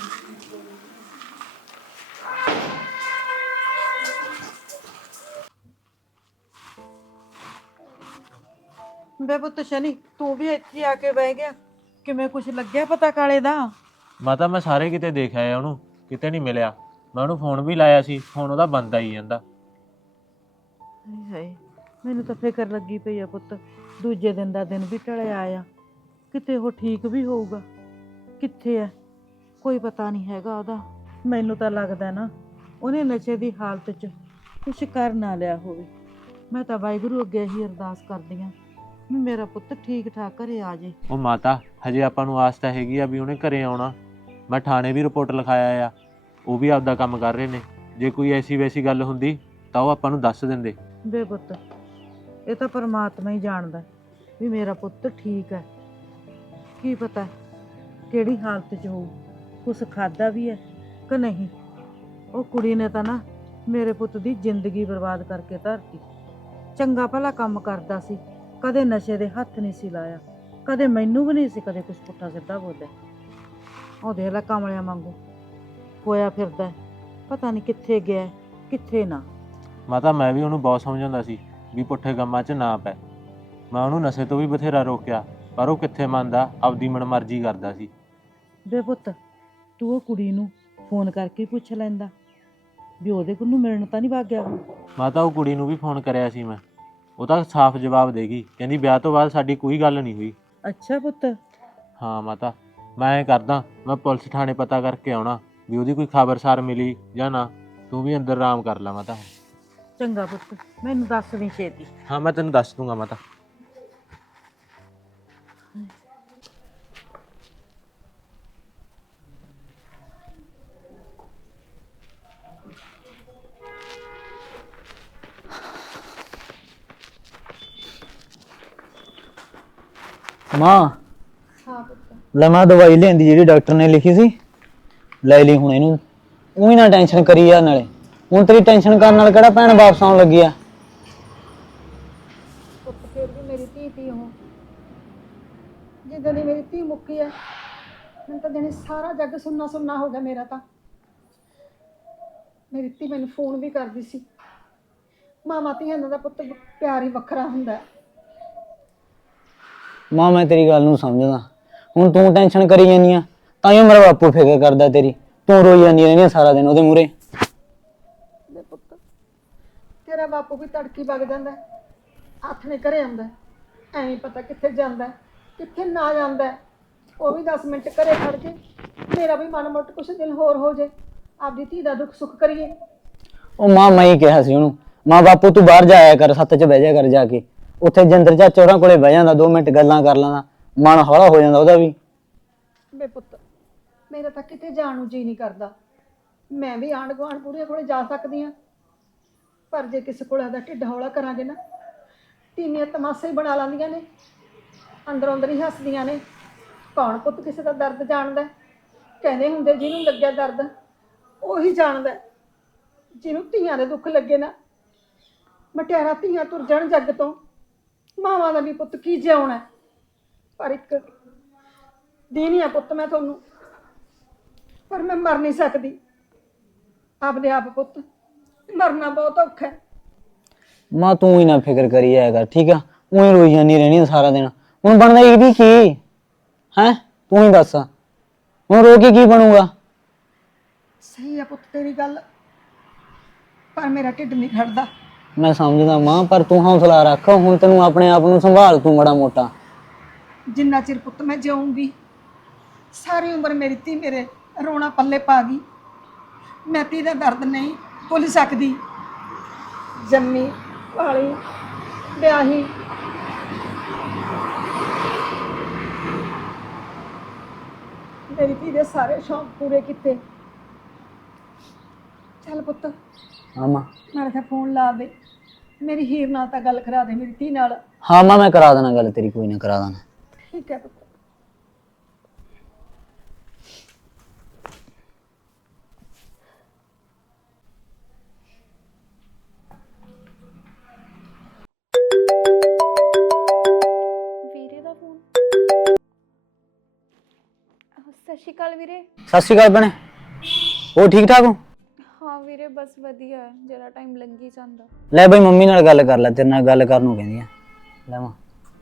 S7: ਬੇ ਪੁੱਤ ਸ਼ਨੀ, ਤੂੰ ਵੀ ਇੱਥੇ ਆ ਕੇ ਬਹਿ ਗਿਆ। ਕਿਵੇਂ ਕੁਛ ਲੱਗਿਆ ਪਤਾ ਕਾਲੇ ਦਾ?
S8: ਮਾਤਾ ਮੈਂ ਸਾਰੇ ਕਿਤੇ ਦੇਖ ਆਇਆ, ਉਹਨੂੰ ਕਿਤੇ ਨਹੀਂ ਮਿਲਿਆ। ਮੈਂ ਉਹਨੂੰ ਫੋਨ ਵੀ ਲਾਇਆ ਸੀ, ਫੋਨ ਉਹਦਾ ਬੰਦ ਆਈ ਜਾਂਦਾ।
S7: ਹਾਏ ਹਾਏ, ਮੈਨੂੰ ਤਾਂ ਫਿਕਰ ਲੱਗੀ ਪਈ ਆ ਪੁੱਤ। ਦੂਜੇ ਦਿਨ ਦਾ ਦਿਨ ਵੀ ਢਲਿਆ ਆ, ਕਿਤੇ ਉਹ ਠੀਕ ਵੀ ਹੋਊਗਾ। ਕਿੱਥੇ ਆ, ਕੋਈ ਪਤਾ ਨਹੀਂ ਹੈਗਾ ਉਹਦਾ। ਮੈਨੂੰ ਤਾਂ ਲੱਗਦਾ ਨਾ ਉਹਨੇ ਨਸ਼ੇ ਦੀ ਹਾਲਤ 'ਚ ਕੁਛ ਕਰ ਨਾ ਲਿਆ ਹੋਵੇ। ਮੈਂ ਤਾਂ ਵਾਹਿਗੁਰੂ ਅੱਗੇ ਹੀ ਅਰਦਾਸ ਕਰਦੀ ਆਂ ਵੀ ਮੇਰਾ ਪੁੱਤ ਠੀਕ ਠਾਕ ਘਰੇ ਆ ਜੇ।
S8: ਉਹ ਮਾਤਾ ਹਜੇ ਆਪਾਂ ਨੂੰ ਆਸ ਤਾਂ ਹੈਗੀ ਆ ਵੀ ਉਹਨੇ ਘਰੇ ਆਉਣਾ। ਮੈਂ ਥਾਣੇ ਵੀ ਰਿਪੋਰਟ ਲਿਖਾਇਆ ਆ, ਉਹ ਵੀ ਆਪਦਾ ਕੰਮ ਕਰ ਰਹੇ ਨੇ। ਜੇ ਕੋਈ ਐਸੀ ਵੈਸੀ ਗੱਲ ਹੁੰਦੀ ਤਾਂ ਉਹ ਆਪਾਂ ਨੂੰ ਦੱਸ ਦਿੰਦੇ।
S7: ਬੇ ਪੁੱਤ, ਇਹ ਤਾਂ ਪਰਮਾਤਮਾ ਹੀ ਜਾਣਦਾ ਵੀ ਮੇਰਾ ਪੁੱਤ ਠੀਕ ਹੈ। ਕੀ ਪਤਾ ਕਿਹੜੀ ਹਾਲਤ 'ਚ ਹੋਊ, ਕੁਛ ਖਾਦਾ ਵੀ ਹੈ ਕਿ ਨਹੀਂ। ਉਹ ਕੁੜੀ ਨੇ ਤਾਂ ਨਾ ਮੇਰੇ ਪੁੱਤ ਦੀ ਜ਼ਿੰਦਗੀ ਬਰਬਾਦ ਕਰਕੇ ਧਰਤੀ। ਚੰਗਾ ਭਲਾ ਕੰਮ ਕਰਦਾ ਸੀ, ਕਦੇ ਨਸ਼ੇ ਦੇ ਹੱਥ ਨਹੀਂ ਸੀ ਲਾਇਆ, ਕਦੇ ਮੈਨੂੰ ਵੀ ਨਹੀਂ ਸੀ ਕਦੇ ਕੁਛ ਪੁੱਠਾ ਸਿੱਧਾ ਬੋਲਿਆ। ਉਹ ਦੇਖ ਲੈ ਕਮਲਿਆਂ ਵਾਂਗੂ ਹੋਇਆ ਫਿਰਦਾ, ਪਤਾ ਨਹੀਂ ਕਿੱਥੇ ਗਿਆ ਕਿੱਥੇ ਨਾ।
S8: ਮਾਤਾ ਮੈਂ ਵੀ ਉਹਨੂੰ ਬਹੁਤ ਸਮਝਾਉਂਦਾ ਸੀ ਵੀ ਪੁੱਠੇ ਕੰਮਾਂ 'ਚ ਨਾ ਪੈ। ਮੈਂ ਉਹਨੂੰ ਨਸ਼ੇ ਤੋਂ ਵੀ ਬਥੇਰਾ ਰੋਕਿਆ, ਪਰ ਉਹ ਕਿੱਥੇ ਮੰਨਦਾ, ਆਪਦੀ ਮਨਮਰਜ਼ੀ ਕਰਦਾ ਸੀ।
S7: ਬੇ ਪੁੱਤ, ਤੂੰ ਉਹ ਕੁੜੀ ਨੂੰ ਫੋਨ ਕਰਕੇ ਪੁੱਛ ਲੈਂਦਾ ਵੀ ਉਹਦੇ ਕੋਲ ਨੂੰ ਮਿਲਣ ਤਾਂ ਨਹੀਂ ਵਗ ਗਿਆ ਉਹ।
S8: ਮਾਤਾ ਉਹ ਕੁੜੀ ਨੂੰ ਵੀ ਫੋਨ ਕਰਿਆ ਸੀ ਮੈਂ, ਉਹ ਤਾਂ ਸਾਫ਼ ਜਵਾਬ ਦੇਗੀ, ਕਹਿੰਦੀ ਵਿਆਹ ਤੋਂ ਬਾਅਦ ਸਾਡੀ ਕੋਈ ਗੱਲ ਨਹੀਂ ਹੋਈ।
S7: ਅੱਛਾ ਪੁੱਤ।
S8: ਹਾਂ ਮਾਤਾ, ਮੈਂ ਐਂ ਕਰਦਾ, ਮੈਂ ਪੁਲਿਸ ਥਾਣੇ ਪਤਾ ਕਰਕੇ ਆਉਣਾ ਵੀ ਉਹਦੀ ਕੋਈ ਖਬਰਸਾਰ ਮਿਲੀ ਜਾਂ ਨਾ। ਤੂੰ ਵੀ ਅੰਦਰ ਆਰਾਮ ਕਰ ਲੈ ਮਾਤਾ।
S7: ਚੰਗਾ ਪੁੱਤ, ਮੈਨੂੰ ਦੱਸ ਨਹੀਂ ਛੇਤੀ।
S8: ਹਾਂ ਮੈਂ ਤੈਨੂੰ ਦੱਸ ਦੂੰਗਾ ਮਾਤਾ।
S9: ਮਾਂ, ਲੈ ਮੈਂ ਦਵਾਈ ਲੈਂਦੀ ਜਿਹੜੀ ਡਾਕਟਰ ਨੇ ਲਿਖੀ ਸੀ, ਲੈ ਲਈ। ਹੁਣ ਇਹਨੂੰ ਉਹੀ ਨਾ ਟੈਨਸ਼ਨ ਕਰੀ ਆ। ਨਾਲੇ ਹੁਣ ਤੇਰੀ ਟੈਨਸ਼ਨ ਕਰਨ ਨਾਲ ਕਿਹੜਾ ਭੈਣ ਵਾਪਸ ਆਉਣ ਲੱਗੀ ਆ।
S7: ਪੁੱਤ ਫਿਰ ਵੀ ਮੇਰੀ ਧੀ ਧੀ ਹੋ। ਜਿੱਦਾਂ ਦੀ ਮੇਰੀ ਧੀ ਮੁੱਕੀ ਆ, ਮੈਨੂੰ ਤਾਂ ਜਾਣੀ ਸਾਰਾ ਜੱਗ ਸੁੰਨਾ ਸੁੰਨਾ ਹੋ ਗਿਆ ਮੇਰਾ ਤਾਂ। ਮੇਰੀ ਧੀ ਮੈਨੂੰ ਫੋਨ ਵੀ ਕਰਦੀ ਸੀ। ਮਾਮਾ ਧੀਆਂ ਦਾ ਪੁੱਤ ਪਿਆਰ ਹੀ ਵੱਖਰਾ ਹੁੰਦਾ।
S9: ਮਾਂ ਮੈਂ ਤੇਰੀ ਗੱਲ ਨੂੰ ਸਮਝਦਾ, ਹੁਣ ਤੂੰ ਟੈਨਸ਼ਨ ਕਰੀ ਜਾਂਦੀ ਆ ਤਾਂ ਹੀ ਮੇਰਾ ਬਾਪੂ ਫਿਕਰ ਕਰਦਾ ਤੇਰੀ। ਤੂੰ ਰੋਈ ਜਾਂਦੀ ਰਹਿੰਦੀ ਆ ਸਾਰਾ ਦਿਨ ਉਹਦੇ ਮੂਹਰੇ।
S7: ਦੇ ਪੁੱਤ, ਤੇਰਾ ਬਾਪੂ ਵੀ ਤੜਕੀ ਵਗ ਜਾਂਦਾ, ਆਥਣੇ ਘਰੇ ਆਉਂਦਾ, ਐਂ ਪਤਾ ਕਿੱਥੇ ਜਾਂਦਾ ਕਿੱਥੇ ਨਾ ਜਾਂਦਾ। ਉਹ ਵੀ ਦਸ ਮਿੰਟ ਘਰੇ ਖੜ ਕੇ ਮੇਰਾ ਵੀ ਮਨ ਮੁੱਟ ਕੁਛ ਦਿਨ ਹੋਰ ਹੋ ਜੇ, ਆਪਦੀ ਧੀ ਦਾ ਦੁੱਖ ਸੁੱਖ ਕਰੀਏ।
S9: ਉਹ ਮਾਂ ਮੈਂ ਹੀ ਕਿਹਾ ਸੀ ਉਹਨੂੰ, ਮਾਂ ਬਾਪੂ ਤੂੰ ਬਾਹਰ ਜਾਇਆ ਕਰ, ਸੱਤ 'ਚ ਬਹਿ ਜਾ ਕਰ ਜਾ ਕੇ। ਉੱਥੇ ਜਿੰਦਰ ਚਾਚਾ ਹੋਰਾਂ ਕੋਲੇ ਬਹਿ ਜਾਂਦਾ, ਦੋ ਮਿੰਟ ਗੱਲਾਂ ਕਰ ਲੈਂਦਾ, ਮਨ ਹੌਲਾ ਹੋ ਜਾਂਦਾ ਉਹਦਾ ਵੀ।
S7: ਬੇ ਪੁੱਤ, ਮੇਰਾ ਤਾਂ ਕਿਤੇ ਜਾਣ ਨੂੰ ਜੀ ਨਹੀਂ ਕਰਦਾ। ਮੈਂ ਵੀ ਆਂਢ ਗੁਆਂਢ ਪੂਰੀਆਂ ਕੋਲੇ ਜਾ ਸਕਦੀ ਹਾਂ, ਪਰ ਜੇ ਕਿਸੇ ਕੋਲ ਆਦਾ ਢਿੱਡ ਹੌਲਾ ਕਰਾਂਗੇ ਨਾ, ਤੀਵੀਆਂ ਤਮਾਸ਼ੇ ਹੀ ਬਣਾ ਲੈਂਦੀਆਂ ਨੇ, ਅੰਦਰੋਂ ਅੰਦਰ ਹੀ ਹੱਸਦੀਆਂ ਨੇ। ਕੌਣ ਪੁੱਤ ਕਿਸੇ ਦਾ ਦਰਦ ਜਾਣਦਾ? ਕਹਿੰਦੇ ਹੁੰਦੇ ਜਿਹਨੂੰ ਲੱਗਿਆ ਦਰਦ ਉਹੀ ਜਾਣਦਾ। ਜਿਹਨੂੰ ਧੀਆਂ ਦੇ ਦੁੱਖ ਲੱਗੇ ਨਾ, ਮਟਿਆਰਾ ਧੀਆਂ ਤੁਰ ਜਾਣ ਜੱਗ ਤੋਂ, ਮਾਵਾਂ ਦਾ ਵੀ ਪੁੱਤ ਕੀ ਜਿਉਣਾ। ਪਰ ਇੱਕ ਦੀਨੀ ਆ ਪੁੱਤ ਮੈਂ ਤੁਹਾਨੂੰ, ਪਰ ਮੈਂ ਮਰ ਨਹੀਂ ਸਕਦੀ। ਆਪਦੇ ਆਪ ਪੁੱਤ ਮਰਨਾ ਬਹੁਤ ਔਖਾ ਹੈ।
S9: ਮਾਂ ਤੂੰ ਹੀ ਨਾ ਫਿਕਰ ਕਰੀ ਜਾਏਗਾ ਠੀਕ ਆ, ਉਹੀ ਰੋਈ ਜਾਂਦੀ ਰਹਿਣੀ ਆ ਸਾਰਾ ਦਿਨ। ਹੁਣ ਬਣਦਾ ਇਹ ਵੀ ਕੀ ਹੈ, ਤੂੰ ਹੀ ਦੱਸ ਹੁਣ ਰੋ ਕੇ ਕੀ ਬਣੂਗਾ।
S7: ਸਹੀ ਆ ਪੁੱਤ ਤੇਰੀ ਗੱਲ, ਪਰ ਮੇਰਾ ਢਿੱਡ ਨਹੀਂ ਖੜਦਾ।
S9: ਮੈਂ ਸਮਝਦਾ ਮਾਂ, ਪਰ ਤੂੰ ਹੌਸਲਾ ਰੱਖ। ਹੁਣ ਤੈਨੂੰ ਆਪਣੇ ਆਪ ਨੂੰ ਸੰਭਾਲ ਤੂੰ ਬੜਾ ਮੋਟਾ।
S7: ਜਿੰਨਾ ਚਿਰ ਪੁੱਤ ਮੈਂ ਜਿਉਂਗੀ ਸਾਰੀ ਉਮਰ ਮੇਰੀ ਧੀ ਮੇਰੇ ਰੋਣਾ ਪੱਲੇ ਪਾ ਗਈ। ਮੈਂ ਧੀ ਦਾ ਦਰਦ ਨਹੀਂ ਭੁੱਲ ਸਕਦੀ। ਜੰਮੀ ਵਾਲੀ ਵਿਆਹੀ ਮੇਰੀ ਧੀ ਦੇ ਸਾਰੇ ਸ਼ੌਂਕ ਪੂਰੇ ਕੀਤੇ। ਚੱਲ ਪੁੱਤ
S9: ਹਾਂ ਮਾਂ।
S7: ਮਾੜਾ ਜਿਹਾ ਫੋਨ ਲਾ ਦੇ, ਮੇਰੀ ਹੀਰ ਨਾਲ ਤਾਂ ਗੱਲ ਕਰਾ ਦੇ, ਮੇਰੀ ਧੀ ਨਾਲ।
S9: ਹਾਂ ਮਾਂ ਮੈਂ ਕਰਾ ਦੇਣਾ ਗੱਲ ਤੇਰੀ, ਕੋਈ ਨਾ ਕਰਾ ਦੇਣਾ।
S7: ਠੀਕ ਹੈ ਪੁੱਤ।
S2: ਵੀਰੇ ਦਾ ਫੋਨ। ਸਤਿ ਸ਼੍ਰੀ ਅਕਾਲ ਵੀਰੇ।
S9: ਸਤਿ ਸ਼੍ਰੀ ਅਕਾਲ ਭੈਣੇ, ਉਹ ਠੀਕ ਠਾਕ ਹੋ?
S2: ਹਾਂ ਵੀਰੇ ਬਸ ਵਧੀਆ, ਜਿਹੜਾ ਟਾਈਮ ਲੰਘੀ ਜਾਂਦਾ।
S9: ਲੈ ਬਈ ਮੰਮੀ ਨਾਲ ਗੱਲ ਕਰ ਲੈ, ਤੇਰੇ ਨਾਲ ਗੱਲ ਕਰਨ ਨੂੰ ਕਹਿੰਦੀ ਆ। ਲੈ ਮਾਂ।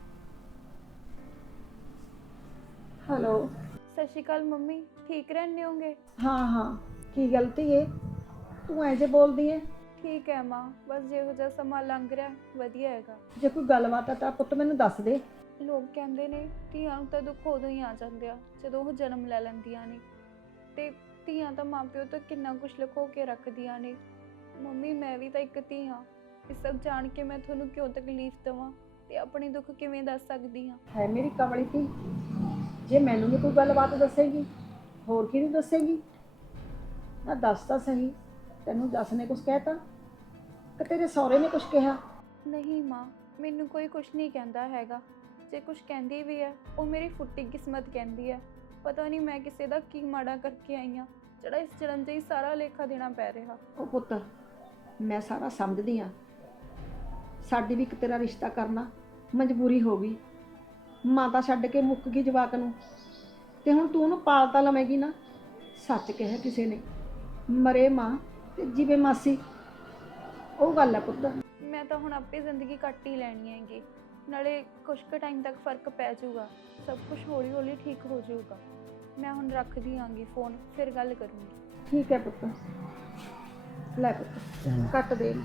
S7: ਹੈਲੋ।
S2: ਸਤਿ ਸ਼੍ਰੀ ਅਕਾਲ ਮੰਮੀ, ਠੀਕ ਰਹਿੰਦੇ ਹੋਗੇ?
S7: ਹਾਂ ਹਾਂ, ਕੀ ਗਲਤੀ ਏ ਤੂੰ ਐ ਜੇ ਬੋਲਦੀ ਏ?
S2: ਠੀਕ ਹੈ ਮਾਂ, ਬਸ ਜਿਹੋ ਜਿਹਾ ਸਮਾਂ ਲੰਘ ਰਿਹਾ ਵਧੀਆ ਹੈਗਾ।
S7: ਜੇ ਕੋਈ ਗੱਲਬਾਤ ਆ ਤਾਂ ਪੁੱਤ ਮੈਨੂੰ ਦੱਸ ਦੇ।
S2: ਲੋਕ ਕਹਿੰਦੇ ਨੇ ਧੀਆਂ ਨੂੰ ਤਾਂ ਦੁੱਖ ਉਦੋਂ ਹੀ ਆ ਜਾਂਦੇ ਆ ਜਦੋਂ ਉਹ ਜਨਮ ਲੈ ਲੈਂਦੀਆਂ ਨੇ, ਤੇ ਧੀਆਂ ਤਾਂ ਮਾਪਿਓ ਤੋਂ ਕਿੰਨਾ ਕੁਝ ਲੁਕੋ ਕੇ ਰੱਖਦੀਆਂ ਨੇ। ਮੰਮੀ ਮੈਂ ਵੀ ਤਾਂ ਇੱਕ ਧੀ ਹਾਂ, ਇਹ ਸਭ ਜਾਣ ਕੇ ਮੈਂ ਤੁਹਾਨੂੰ ਕਿਉਂ ਤਕਲੀਫ ਦੇਵਾਂ ਤੇ ਆਪਣੇ ਦੁੱਖ ਕਿਵੇਂ ਦੱਸ ਸਕਦੀ ਹਾਂ?
S7: ਹੈ ਮੇਰੀ ਕਮਲੀ ਧੀ, ਜੇ ਮੈਨੂੰ ਵੀ ਕੋਈ ਗੱਲਬਾਤ ਦੱਸੇਗੀ ਹੋਰ ਕਿਹਨੂੰ ਦੱਸੇਗੀ? ਨਾ ਦੱਸ ਤਾਂ ਸਹੀ, ਤੈਨੂੰ ਜੱਸ ਨੇ ਕੁਝ ਕਹਿਤਾ ਕਿ ਤੇਰੇ ਸਹੁਰੇ ਨੇ ਕੁਝ ਕਿਹਾ?
S2: ਨਹੀਂ ਮਾਂ, ਮੈਨੂੰ ਕੋਈ ਕੁਝ ਨਹੀਂ ਕਹਿੰਦਾ ਹੈਗਾ। ਜੇ ਕੁਝ ਕਹਿੰਦੀ ਵੀ ਹੈ ਉਹ ਮੇਰੀ ਫੁੱਟੀ ਕਿਸਮਤ ਕਹਿੰਦੀ ਹੈ। ਪਤਾ ਨਹੀਂ ਮੈਂ ਕਿਸੇ ਦਾ ਕੀ ਮਾੜਾ ਕਰਕੇ ਆਈ ਹਾਂ ਜਿਹੜਾ ਇਸ ਜਨਮ 'ਚ ਹੀ ਸਾਰਾ ਲੇਖਾ ਦੇਣਾ ਪੈ ਰਿਹਾ।
S7: ਉਹ ਪੁੱਤ ਮੈਂ ਸਾਰਾ ਸਮਝਦੀ ਆ, ਸਾਡੀ ਵੀ ਇੱਕ ਤੇਰਾ ਰਿਸ਼ਤਾ ਕਰਨਾ ਮਜਬੂਰੀ ਹੋ ਗਈ। ਮਾਂ ਤਾਂ ਛੱਡ ਕੇ ਮੁੱਕ ਗਈ ਜਵਾਕ ਨੂੰ, ਤੇ ਹੁਣ ਤੂੰ ਉਹਨੂੰ ਪਾਲ ਤਾਂ ਲਵੇਂਗੀ ਨਾ। ਸੱਚ ਕਿਹਾ ਕਿਸੇ ਨੇ, ਮਰੇ ਮਾਂ ਤੇ ਜੀਵੇ ਮਾਸੀ, ਉਹ ਗੱਲ ਹੈ ਪੁੱਤ।
S2: ਮੈਂ ਤਾਂ ਹੁਣ ਆਪੇ ਜ਼ਿੰਦਗੀ ਕੱਟ ਹੀ ਲੈਣੀ ਹੈਗੀ, ਨਾਲੇ ਕੁਝ ਕੁ ਟਾਈਮ ਤੱਕ ਫਰਕ ਪੈ ਜਾਊਗਾ, ਸਭ ਕੁਝ ਹੌਲੀ ਹੌਲੀ ਠੀਕ ਹੋ ਜਾਊਗਾ। ਮੈਂ ਹੁਣ ਰੱਖਦੀ ਆਂਗੀ ਫੋਨ, ਫਿਰ ਗੱਲ ਕਰੂੰਗੀ।
S7: ਠੀਕ ਹੈ ਪੁੱਤ, ਲੈ ਪੁੱਤ ਕੱਟ ਦੇ।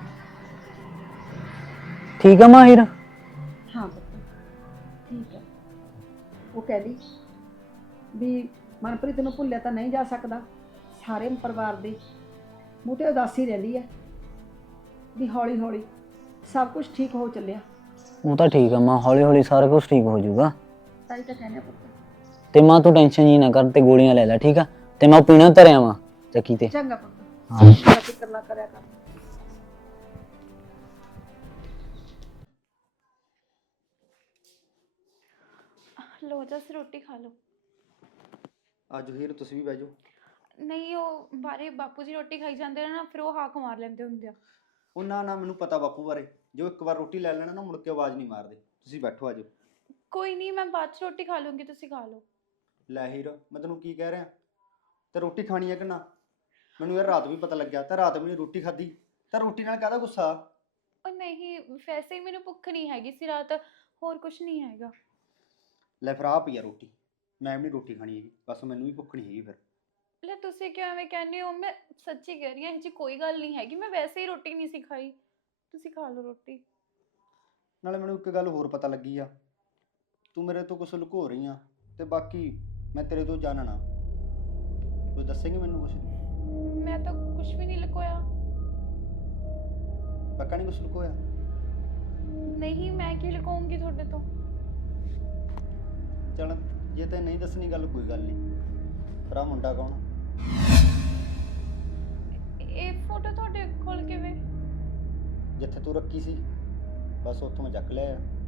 S9: ਠੀਕ ਆ ਮਾਂ ਹੀਰ?
S7: ਹਾਂ ਪੁੱਤ ਠੀਕ ਹੈ। ਉਹ ਕਹਿੰਦੀ ਵੀ ਮਨਪ੍ਰੀਤ ਨੂੰ ਭੁੱਲਿਆ ਤਾਂ ਨਹੀਂ ਜਾ ਸਕਦਾ, ਸਾਰੇ ਪਰਿਵਾਰ ਦੇ ਮੂੰਹ ਤੇ ਉਦਾਸੀ ਰਹਿੰਦੀ ਹੈ ਵੀ ਹੌਲੀ ਹੌਲੀ ਸਭ ਕੁਝ ਠੀਕ ਹੋ ਚੱਲਿਆ।
S9: ਉਹ ਤਾਂ ਠੀਕ ਆ ਮਾਂ, ਹੌਲੀ ਹੌਲੀ ਸਾਰਾ ਕੁਝ ਠੀਕ ਹੋ ਜਾਊਗਾ।
S7: ਤਾਂ ਹੀ ਤਾਂ ਕਹਿੰਦੇ ਪੁੱਤ।
S9: ਤੇ ਮਾਂ ਤੂੰ ਟੈਨਸ਼ਨ ਜੀ ਨਾ ਕਰ, ਤੇ ਗੋਲੀਆਂ ਲੈ ਲੈ ਠੀਕ ਆ, ਤੇ ਮੈਂ ਪੀਣਾ ਧਰਿਆ ਵਾਂ ਚੱਕੀ ਤੇ।
S7: ਚੰਗਾ ਪੁੱਤ,
S9: ਹਾਂ
S7: ਫਿਕਰ ਨਾ ਕਰਿਆ ਕਰ।
S2: ਲੋ ਜਸ ਰੋਟੀ ਖਾ ਲਓ।
S10: ਅੱਜ ਹੀਰ ਤੁਸੀਂ ਵੀ ਬਹਿ ਜਾਓ।
S2: ਨਹੀਂ ਉਹ ਬਾਰੇ ਬਾਪੂ ਜੀ ਰੋਟੀ ਖਾਈ ਜਾਂਦੇ ਨੇ ਨਾ, ਫਿਰ ਉਹ ਹਾਕ ਮਾਰ ਲੈਂਦੇ ਹੁੰਦੇ ਆ।
S10: ਉਹ ਨਾ ਨਾ ਮੈਨੂੰ ਪਤਾ ਬਾਪੂ ਬਾਰੇ, ਜੋ ਇੱਕ ਵਾਰ ਰੋਟੀ ਲੈ ਲੈਣਾ ਨਾ ਮੁੜ ਕੇ ਆਵਾਜ਼ ਨਹੀਂ ਮਾਰਦੇ। ਤੁਸੀਂ ਬੈਠੋ ਆ ਜਾਓ।
S2: ਕੋਈ ਨਹੀਂ, ਮੈਂ ਬਾਅਦ 'ਚ ਰੋਟੀ ਖਾ ਲੂੰਗੀ, ਤੁਸੀਂ ਖਾ ਲਓ।
S10: ਲੈ ਹੀਰ ਮੈਂ ਤੈਨੂੰ ਕੀ ਕਹਿ ਰਿਹਾ, ਤੇ ਰੋਟੀ ਖਾਣੀ ਹੈ ਕਿ ਨਾ? ਮੈਨੂੰ ਯਾਰ ਰਾਤ ਵੀ ਪਤਾ ਲੱਗਿਆ, ਤਾਂ ਰਾਤ ਵੀ ਰੋਟੀ ਖਾਧੀ, ਤਾਂ ਰੋਟੀ ਨਾਲ ਕਾਹਦਾ ਗੁੱਸਾ?
S2: ਉਹ ਨਹੀਂ, ਵੈਸੇ ਹੀ ਮੈਨੂੰ ਭੁੱਖ ਨਹੀਂ ਹੈਗੀ ਸੀ ਰਾਤ, ਹੋਰ ਕੁਝ ਨਹੀਂ ਹੈਗਾ।
S10: ਲੈ ਫਿਰ ਆ ਪਈ ਆ ਰੋਟੀ, ਮੈਂ ਵੀ ਨਹੀਂ ਰੋਟੀ ਖਾਣੀ ਹੈਗੀ, ਬਸ ਮੈਨੂੰ ਵੀ ਭੁੱਖ ਨਹੀਂ ਹੈਗੀ ਫਿਰ।
S2: ਲੈ ਤੁਸੀਂ ਕਿਉਂ ਐਵੇਂ ਕਹਿੰਦੇ ਹੋ? ਮੈਂ ਸੱਚੀ ਕਹਿ ਰਹੀ ਹਾਂ, ਇਹ 'ਚ ਕੋਈ ਗੱਲ ਨਹੀਂ ਹੈਗੀ, ਮੈਂ ਵੈਸੇ ਹੀ ਰੋਟੀ ਨਹੀਂ ਸੀ ਖਾਈ, ਤੁਸੀਂ ਖਾ ਲਓ ਰੋਟੀ।
S10: ਨਾਲੇ ਮੈਨੂੰ ਇੱਕ ਗੱਲ ਹੋਰ ਪਤਾ ਲੱਗੀ ਆ, ਤੂੰ ਮੇਰੇ ਤੋਂ ਕੁਛ ਲੁਕੋ ਰਹੀ ਆ, ਤੇ ਬਾਕੀ ਮੈਂ ਤੇਰੇ ਤੋਂ ਜਾਣਨਾ। ਕੋਈ ਦੱਸੇਂਗੀ ਮੈਨੂੰ ਕੁਛ?
S2: ਮੈਂ ਤਾਂ ਕੁਝ ਵੀ ਨਹੀਂ ਲੁਕੋਇਆ।
S10: ਪੱਕਾ ਨਹੀਂ ਕੁਛ ਲੁਕੋਇਆ?
S2: ਨਹੀਂ, ਮੈਂ ਕੀ ਲੁਕਾਉਂਗੀ ਤੁਹਾਡੇ ਤੋਂ?
S10: ਚੱਲ ਜੇ ਤੇ ਨਹੀਂ ਦੱਸਣੀ ਗੱਲ ਕੋਈ ਗੱਲ ਨਹੀਂ, ਪਰ ਆਹ ਮੁੰਡਾ ਕੌਣ?
S2: ਇਹ ਫੋਟੋ ਤੁਹਾਡੇ ਕੋਲ ਕਿਵੇਂ?
S10: ਜਿੱਥੇ ਤੂੰ ਰੱਖੀ ਸੀ ਬਸ ਉੱਥੋਂ ਮੈਂ ਚੱਕ ਲਿਆ।